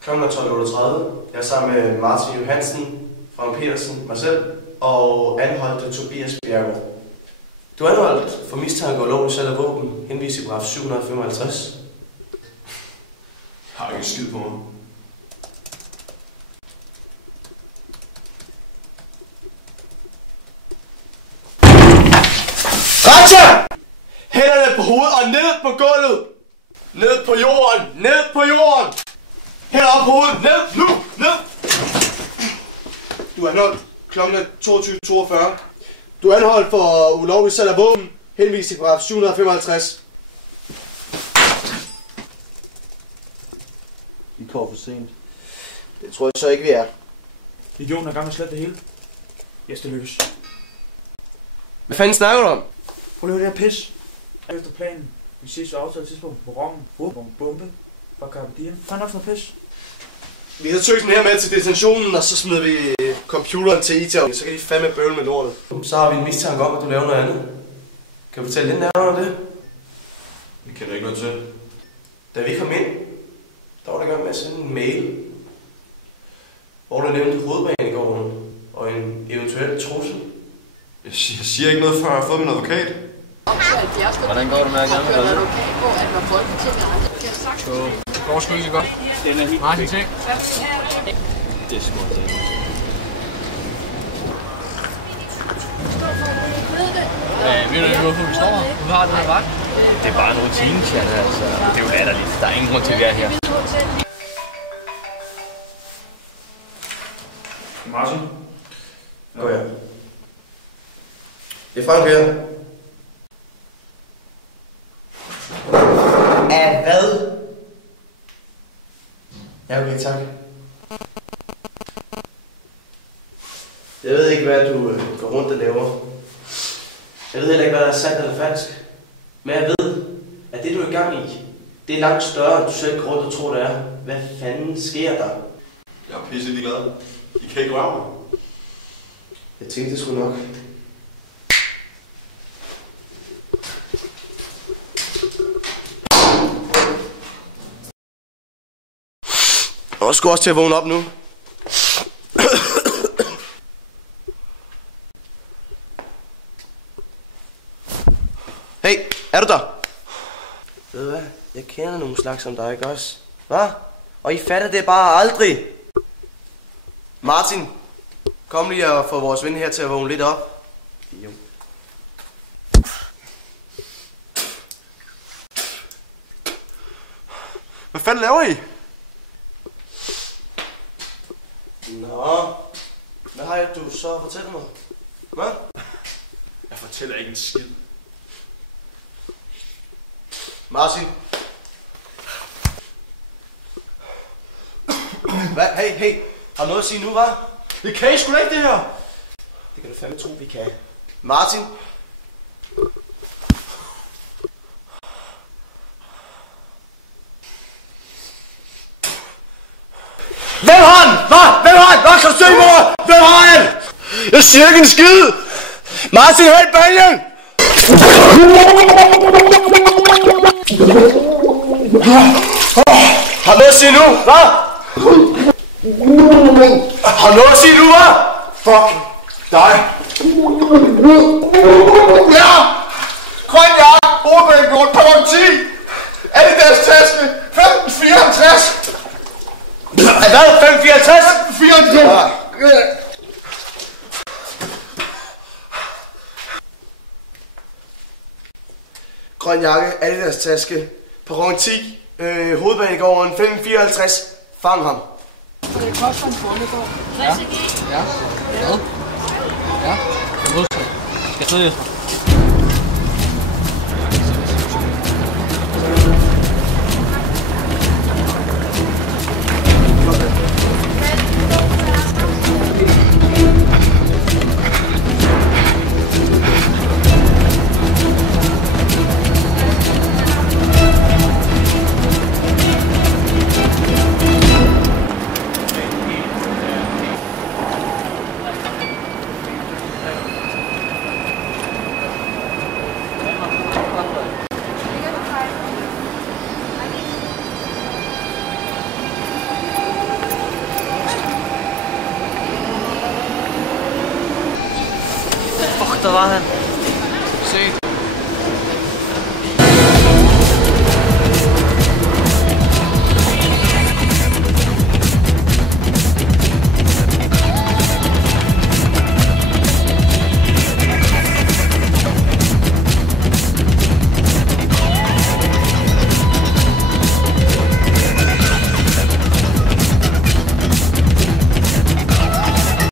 Klokken er 12:38. Jeg er sammen med Martin Johansen, Frank Petersen, mig selv og anholdte Tobias Bjergård. Du er anholdt for mistanke og ulovlig salg af våben, henvist i paragraf 755. Jeg har ikke skid på mig. Raja! Hænderne på hovedet og ned på gulvet! Ned på jorden! Ned på jorden! Hænder op på hovedet! Ned! Nu! Ned! Du er anholdt. Klokken er 22:42. Du er anholdt for ulovlig salg af våben, henvist til paragraf 755. Vi kommer for sent. Det tror jeg så ikke, vi er. Idioten er i gang med at slette det hele. Yes, det lykkes. Hvad fanden snakker du om? Prøv lige at høre det her pis. Efter planen. Vi ses ved aftalt tidspunkt på Rommen. Bombe. Fra Carpe Diem. Fanden op for noget pis. Vi har tøgt den her med til detentionen, og så smider vi computeren til IT, så kan de fandme bøvle med lortet. Så har vi en mistanke om, at du laver noget andet. Kan du fortælle lidt nærmere om det? Det kender ikke noget til. Da vi kom ind, der var der i gang med at sende en mail, hvor der nævnte hovedbanegården og en eventuel trussel. Jeg siger ikke noget, før jeg har fået min advokat. Hvordan går det med at gerne med det? Det går sgu ikke godt. Martin, ting. Det er sgu det. Ved du hvorfor vi står her? Hvorfor har den her vagt? Det er bare en rutine-chat, altså. Det er jo latterligt. Der er ingen grund til at være her. Martin. Gå her. Det er Frank her. Af hvad? Ja, okay, tak. Jeg ved ikke, hvad du går rundt og laver. Jeg ved heller ikke, hvad der er sandt eller falsk. Men jeg ved, at det, du er i gang i, det er langt større, end du selv går rundt og tror, det er. Hvad fanden sker der? Jeg er pisse ligeglad. I kan ikke røre mig. Jeg tænkte, det skulle nok. Jeg skal også til at vågne op nu. Hey, er du der? Ved du hvad? Jeg kender nogle slags som dig, ikke også? Hva? Og I fatter det bare aldrig. Martin, kom lige og få vores ven her til at vågne lidt op. Jo. Hvad fanden laver I? Nå, hvad har du så at fortælle mig? Hvad? Jeg fortæller ikke en skid. Martin. Hvad? Hey. Har du noget at sige nu, hva'? Det kan I sgu da ikke, det her! Det kan du fandme tro, vi kan. Martin. Hvem har han? Hvad? Hvem har han? Hvad kan du se mig? Hvem har han? Jeg siger ikke en skid! Martin, hæld baljen! Har du noget at sige nu? Hvad? Har du noget at sige nu, hva'? Fuck dig. Ja! Grøn jakke, hovedbanegård, perron 10. Adidas taske, 1554. Hvad? 1554? 1554. Grøn jakke, Adidas taske, perron 10, hovedbanegården 1554. Fang ham. Det koster en bondegård. Ja. Ja. Hvad? Ja. Jeg modtager. Skal jeg sidde Jesper? var han? Se.